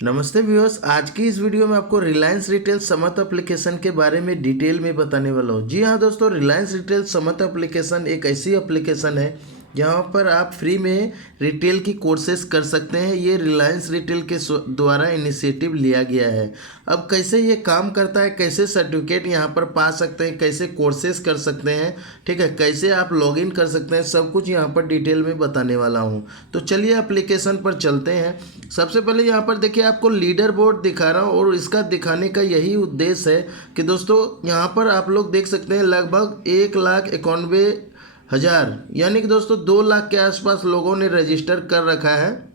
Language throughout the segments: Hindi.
नमस्ते व्यूअर्स। आज की इस वीडियो में आपको रिलायंस रिटेल समर्थ एप्लीकेशन के बारे में डिटेल में बताने वाला हूँ। जी हाँ दोस्तों, रिलायंस रिटेल समर्थ एप्लीकेशन एक ऐसी एप्लीकेशन है जहाँ पर आप फ्री में रिटेल की कोर्सेज कर सकते हैं। ये रिलायंस रिटेल के द्वारा इनिशिएटिव लिया गया है। अब कैसे ये काम करता है, कैसे सर्टिफिकेट यहाँ पर पा सकते हैं, कैसे कोर्सेज कर सकते हैं, ठीक है, कैसे आप लॉगिन कर सकते हैं, सब कुछ यहाँ पर डिटेल में बताने वाला हूँ। तो चलिए एप्लीकेशन पर चलते हैं। सबसे पहले यहाँ पर देखिए, आपको लीडर बोर्ड दिखा रहा हूँ और इसका दिखाने का यही उद्देश्य है कि दोस्तों यहाँ पर आप लोग देख सकते हैं लगभग 1,91,000 यानी कि दोस्तों 2 लाख के आसपास लोगों ने रजिस्टर कर रखा है।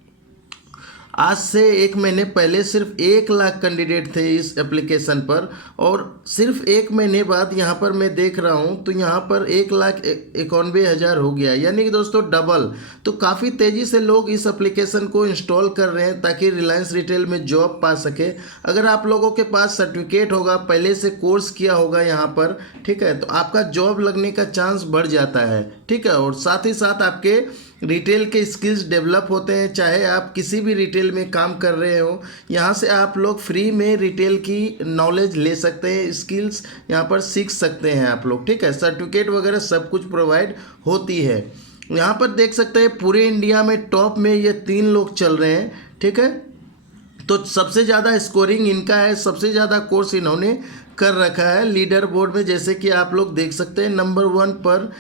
आज से 1 महीने पहले सिर्फ 1 लाख कैंडिडेट थे इस एप्लीकेशन पर, और सिर्फ 1 महीने बाद यहाँ पर मैं देख रहा हूँ तो यहाँ पर 1,91,000 हो गया, यानी कि दोस्तों डबल। तो काफ़ी तेज़ी से लोग इस एप्लीकेशन को इंस्टॉल कर रहे हैं ताकि रिलायंस रिटेल में जॉब पा सके। अगर आप लोगों के पास सर्टिफिकेट होगा, पहले से कोर्स किया होगा यहाँ पर, ठीक है, तो आपका जॉब लगने का चांस बढ़ जाता है, ठीक है। और साथ ही साथ आपके रिटेल के स्किल्स डेवलप होते हैं। चाहे आप किसी भी रिटेल में काम कर रहे हो, यहाँ से आप लोग फ्री में रिटेल की नॉलेज ले सकते हैं, स्किल्स यहाँ पर सीख सकते हैं आप लोग, ठीक है। सर्टिफिकेट वगैरह सब कुछ प्रोवाइड होती है। यहाँ पर देख सकते हैं पूरे इंडिया में टॉप में ये 3 लोग चल रहे हैं, ठीक है। तो सबसे ज़्यादा स्कोरिंग इनका है, सबसे ज़्यादा कोर्स इन्होंने कर रखा है लीडर बोर्ड में। जैसे कि आप लोग देख सकते हैं नंबर 1 पर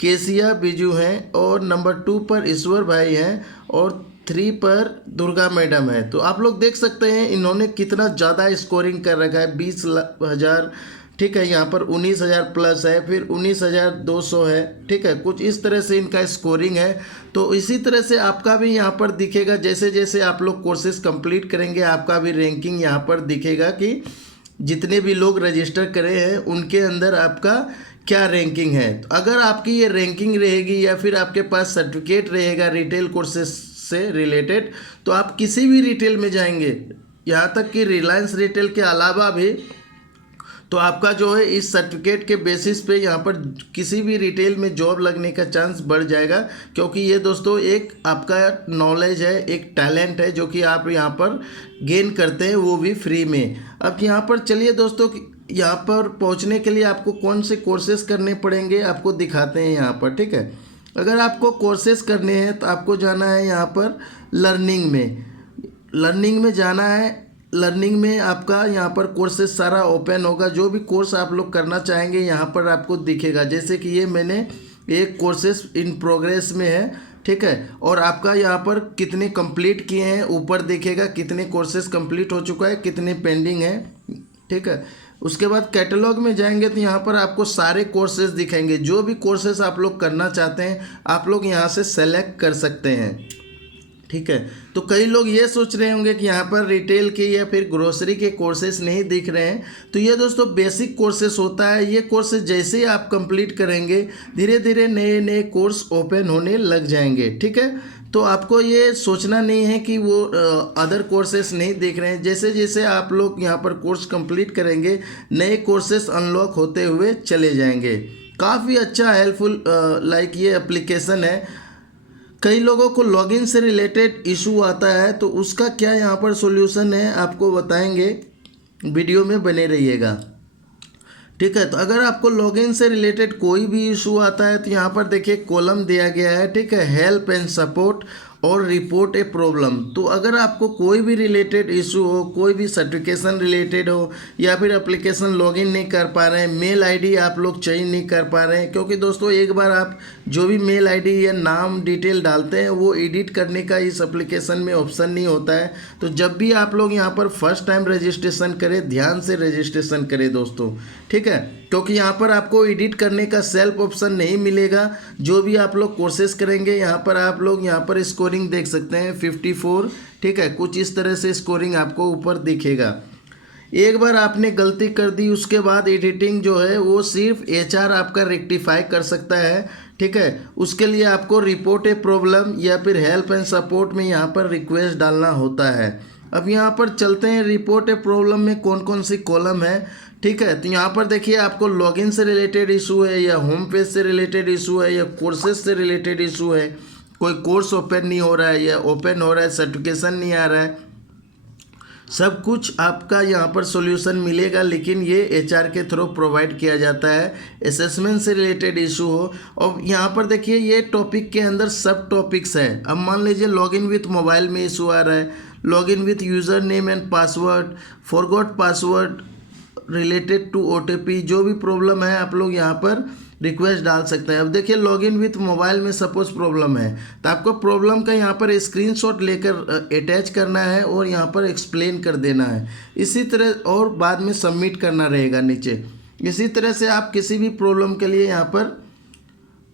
केसिया बिजू हैं, और नंबर 2 पर ईश्वर भाई हैं, और 3 पर दुर्गा मैडम है। तो आप लोग देख सकते हैं इन्होंने कितना ज़्यादा स्कोरिंग कर रखा है। 20,000, ठीक है, यहाँ पर 19,000 प्लस है, फिर 19,200 है, ठीक है, कुछ इस तरह से इनका स्कोरिंग है। तो इसी तरह से आपका भी यहाँ पर दिखेगा, जैसे जैसे आप लोग कोर्सेज कंप्लीट करेंगे आपका भी रैंकिंग यहाँ पर दिखेगा कि जितने भी लोग रजिस्टर करे हैं उनके अंदर आपका क्या रैंकिंग है। तो अगर आपकी ये रैंकिंग रहेगी या फिर आपके पास सर्टिफिकेट रहेगा रिटेल कोर्सेज से रिलेटेड, तो आप किसी भी रिटेल में जाएंगे, यहाँ तक कि रिलायंस रिटेल के अलावा भी, तो आपका जो है इस सर्टिफिकेट के बेसिस पे यहाँ पर किसी भी रिटेल में जॉब लगने का चांस बढ़ जाएगा। क्योंकि ये दोस्तों एक आपका नॉलेज है, एक टैलेंट है जो कि आप यहाँ पर गेन करते हैं, वो भी फ्री में। अब यहाँ पर चलिए दोस्तों, यहाँ पर पहुँचने के लिए आपको कौन से कोर्सेज करने पड़ेंगे आपको दिखाते हैं यहाँ पर, ठीक है। अगर आपको कोर्सेज करने हैं तो आपको जाना है यहाँ पर लर्निंग में जाना है। लर्निंग में आपका यहाँ पर कोर्सेज सारा ओपन होगा। जो भी कोर्स आप लोग करना चाहेंगे यहाँ पर आपको दिखेगा। जैसे कि ये मैंने एक कोर्सेज इन प्रोग्रेस में है, ठीक है, और आपका यहाँ पर कितने कंप्लीट किए हैं ऊपर दिखेगा, कितने कोर्सेज कंप्लीट हो चुका है, कितने पेंडिंग है, ठीक है। उसके बाद कैटलॉग में जाएंगे तो यहाँ पर आपको सारे कोर्सेज दिखेंगे। जो भी कोर्सेज आप लोग करना चाहते हैं आप लोग यहाँ से सेलेक्ट कर सकते हैं, ठीक है। तो कई लोग ये सोच रहे होंगे कि यहाँ पर रिटेल के या फिर ग्रोसरी के कोर्सेज नहीं दिख रहे हैं। तो ये दोस्तों बेसिक कोर्सेज होता है। ये कोर्सेज जैसे ही आप कंप्लीट करेंगे धीरे धीरे नए नए कोर्स ओपन होने लग जाएंगे, ठीक है। तो आपको ये सोचना नहीं है कि वो अदर कोर्सेज नहीं दिख रहे हैं। जैसे जैसे आप लोग यहाँ पर कोर्स कंप्लीट करेंगे नए कोर्सेज अनलॉक होते हुए चले जाएंगे। काफ़ी अच्छा हेल्पफुल लाइक ये एप्लीकेशन है। कई लोगों को लॉगिन से रिलेटेड इशू आता है, तो उसका क्या यहाँ पर सॉल्यूशन है आपको बताएंगे, वीडियो में बने रहिएगा, ठीक है। तो अगर आपको लॉगिन से रिलेटेड कोई भी इशू आता है तो यहाँ पर देखिए कॉलम दिया गया है, ठीक है, हेल्प एंड सपोर्ट और रिपोर्ट ए प्रॉब्लम। तो अगर आपको कोई भी रिलेटेड इशू हो, कोई भी सर्टिफिकेशन रिलेटेड हो, या फिर एप्लीकेशन लॉगिन नहीं कर पा रहे हैं, मेल आईडी आप लोग चेंज नहीं कर पा रहे हैं, क्योंकि दोस्तों एक बार आप जो भी मेल आईडी या नाम डिटेल डालते हैं वो एडिट करने का इस एप्लीकेशन में ऑप्शन नहीं होता है। तो जब भी आप लोग यहाँ पर फर्स्ट टाइम रजिस्ट्रेशन करें, ध्यान से रजिस्ट्रेशन करें दोस्तों, ठीक है, क्योंकि यहाँ पर आपको एडिट करने का सेल्फ ऑप्शन नहीं मिलेगा। जो भी आप लोग कोर्सेज करेंगे यहाँ पर आप लोग यहाँ पर स्कोरिंग देख सकते हैं 54, ठीक है, कुछ इस तरह से स्कोरिंग आपको ऊपर दिखेगा। एक बार आपने गलती कर दी उसके बाद एडिटिंग जो है वो सिर्फ HR आपका रेक्टिफाई कर सकता है, ठीक है। उसके लिए आपको रिपोर्ट ए प्रॉब्लम या फिर हेल्प एंड सपोर्ट में यहाँ पर रिक्वेस्ट डालना होता है। अब यहाँ पर चलते हैं रिपोर्ट ए प्रॉब्लम में कौन कौन सी कॉलम है, ठीक है। तो यहाँ पर देखिए आपको लॉगिन से रिलेटेड इशू है, या होम पेज से रिलेटेड इशू है, या कोर्सेज से रिलेटेड इशू है, कोई कोर्स ओपन नहीं हो रहा है या ओपन हो रहा है सर्टिफिकेशन नहीं आ रहा है, सब कुछ आपका यहाँ पर सॉल्यूशन मिलेगा, लेकिन ये एचआर के थ्रू प्रोवाइड किया जाता है। असेसमेंट से रिलेटेड इशू हो, और यहाँ पर देखिए ये टॉपिक के अंदर सब टॉपिक्स है। अब मान लीजिए लॉगिन विथ मोबाइल में इशू आ रहा है, login with user name and password, forgot password related to OTP, जो भी प्रॉब्लम है आप लोग यहाँ पर रिक्वेस्ट डाल सकते हैं। अब देखिए लॉगिन विथ मोबाइल में सपोज प्रॉब्लम है, तो आपको प्रॉब्लम का यहाँ पर स्क्रीनशॉट लेकर अटैच करना है और यहाँ पर एक्सप्लेन कर देना है। इसी तरह और बाद में सबमिट करना रहेगा नीचे। इसी तरह से आप किसी भी प्रॉब्लम के लिए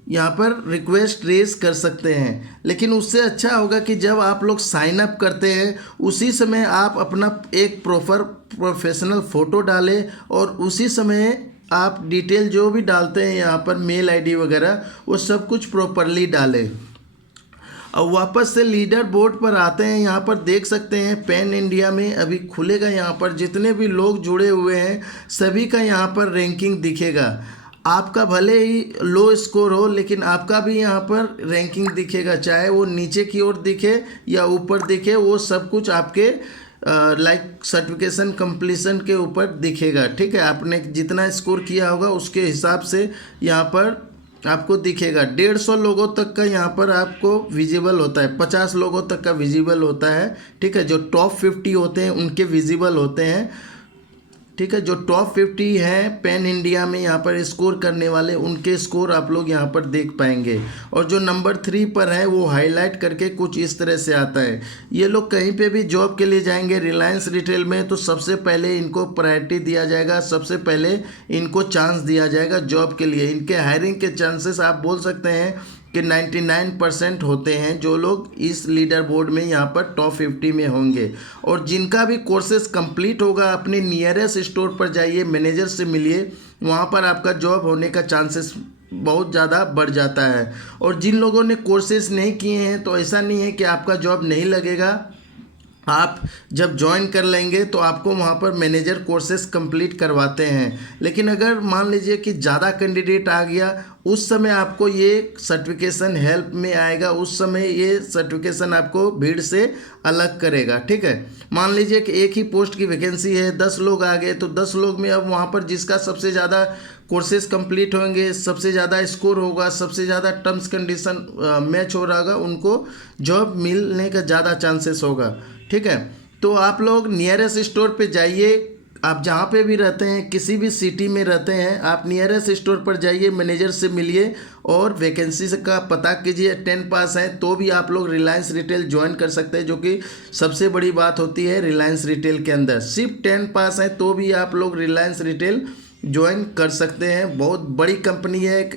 यहाँ पर रिक्वेस्ट रेज कर सकते हैं। लेकिन उससे अच्छा होगा कि जब आप लोग साइन अप करते हैं उसी समय आप अपना एक प्रोफेशनल फ़ोटो डालें, और उसी समय आप डिटेल जो भी डालते हैं यहाँ पर मेल आईडी वगैरह, वो सब कुछ प्रॉपरली डालें। और वापस से लीडर बोर्ड पर आते हैं। यहाँ पर देख सकते हैं पैन इंडिया में अभी खुलेगा, यहाँ पर जितने भी लोग जुड़े हुए हैं सभी का यहाँ पर रैंकिंग दिखेगा। आपका भले ही लो स्कोर हो, लेकिन आपका भी यहाँ पर रैंकिंग दिखेगा, चाहे वो नीचे की ओर दिखे या ऊपर दिखे, वो सब कुछ आपके लाइक सर्टिफिकेशन कंप्लीशन के ऊपर दिखेगा। ठीक है, आपने जितना स्कोर किया होगा उसके हिसाब से यहाँ पर आपको दिखेगा। 150 लोगों तक का यहाँ पर आपको विजिबल होता है, 50 लोगों तक का विजिबल होता है। ठीक है, जो टॉप 50 होते हैं उनके विजिबल होते हैं। ठीक है, जो टॉप 50 हैं पैन इंडिया में यहाँ पर स्कोर करने वाले, उनके स्कोर आप लोग यहाँ पर देख पाएंगे। और जो नंबर 3 पर है वो हाईलाइट करके कुछ इस तरह से आता है। ये लोग कहीं पे भी जॉब के लिए जाएंगे रिलायंस रिटेल में, तो सबसे पहले इनको प्रायोरिटी दिया जाएगा, सबसे पहले इनको चांस दिया जाएगा जॉब के लिए। इनके हायरिंग के चांसेस आप बोल सकते हैं कि 99% होते हैं जो लोग इस लीडर बोर्ड में यहाँ पर टॉप 50 में होंगे। और जिनका भी कोर्सेज कंप्लीट होगा, अपने नियरेस्ट स्टोर पर जाइए, मैनेजर से मिलिए, वहाँ पर आपका जॉब होने का चांसेस बहुत ज़्यादा बढ़ जाता है। और जिन लोगों ने कोर्सेज नहीं किए हैं तो ऐसा नहीं है कि आपका जॉब नहीं लगेगा। आप जब ज्वाइन कर लेंगे तो आपको वहाँ पर मैनेजर कोर्सेज कंप्लीट करवाते हैं। लेकिन अगर मान लीजिए कि ज़्यादा कैंडिडेट आ गया, उस समय आपको ये सर्टिफिकेशन हेल्प में आएगा, उस समय ये सर्टिफिकेशन आपको भीड़ से अलग करेगा। ठीक है, मान लीजिए कि एक ही पोस्ट की वैकेंसी है, 10 लोग आ गए, तो 10 लोग में अब वहाँ पर जिसका सबसे ज़्यादा कोर्सेज कंप्लीट होंगे, सबसे ज़्यादा स्कोर होगा, सबसे ज़्यादा टर्म्स कंडीशन मैच हो रहा होगा, उनको जॉब मिलने का ज़्यादा चांसेस होगा। ठीक है, तो आप लोग नियरेस्ट स्टोर पे जाइए। आप जहाँ पे भी रहते हैं, किसी भी सिटी में रहते हैं, आप नियरेस्ट स्टोर पर जाइए, मैनेजर से मिलिए और वैकेंसी का पता कीजिए। 10 पास हैं तो भी आप लोग रिलायंस रिटेल ज्वाइन कर सकते हैं, जो कि सबसे बड़ी बात होती है रिलायंस रिटेल के अंदर। सिर्फ 10 पास हैं तो भी आप लोग रिलायंस रिटेल ज्वाइन कर सकते हैं। बहुत बड़ी कंपनी है,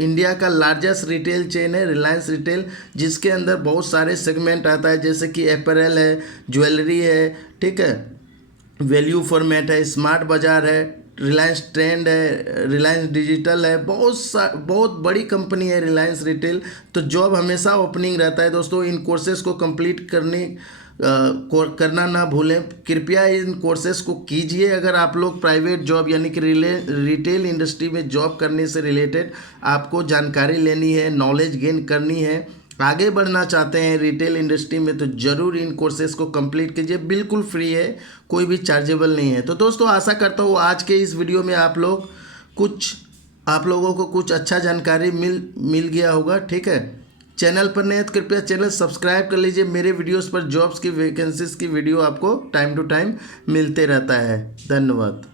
इंडिया का लार्जेस्ट रिटेल चेन है रिलायंस रिटेल, जिसके अंदर बहुत सारे सेगमेंट आता है, जैसे कि अपैरल है, ज्वेलरी है, ठीक है, वैल्यू फॉर्मेट है, स्मार्ट बाज़ार है, रिलायंस ट्रेंड है, रिलायंस डिजिटल है। बहुत बड़ी कंपनी है रिलायंस रिटेल। तो जॉब हमेशा ओपनिंग रहता है दोस्तों। इन कोर्सेज़ को कंप्लीट करना ना भूलें। कृपया इन कोर्सेज़ को कीजिए। अगर आप लोग प्राइवेट जॉब यानी कि रिटेल इंडस्ट्री में जॉब करने से रिलेटेड आपको जानकारी लेनी है, नॉलेज गेन करनी है, आगे बढ़ना चाहते हैं रिटेल इंडस्ट्री में, तो ज़रूर इन कोर्सेज़ को कंप्लीट कीजिए। बिल्कुल फ्री है, कोई भी चार्जेबल नहीं है। तो दोस्तों आशा करता हूँ आज के इस वीडियो में आप लोगों को कुछ अच्छा जानकारी मिल गया होगा। ठीक है, चैनल पर नए तो कृपया चैनल सब्सक्राइब कर लीजिए। मेरे वीडियोस पर जॉब्स की वैकेंसीज़ की वीडियो आपको टाइम टू टाइम मिलते रहता है। धन्यवाद।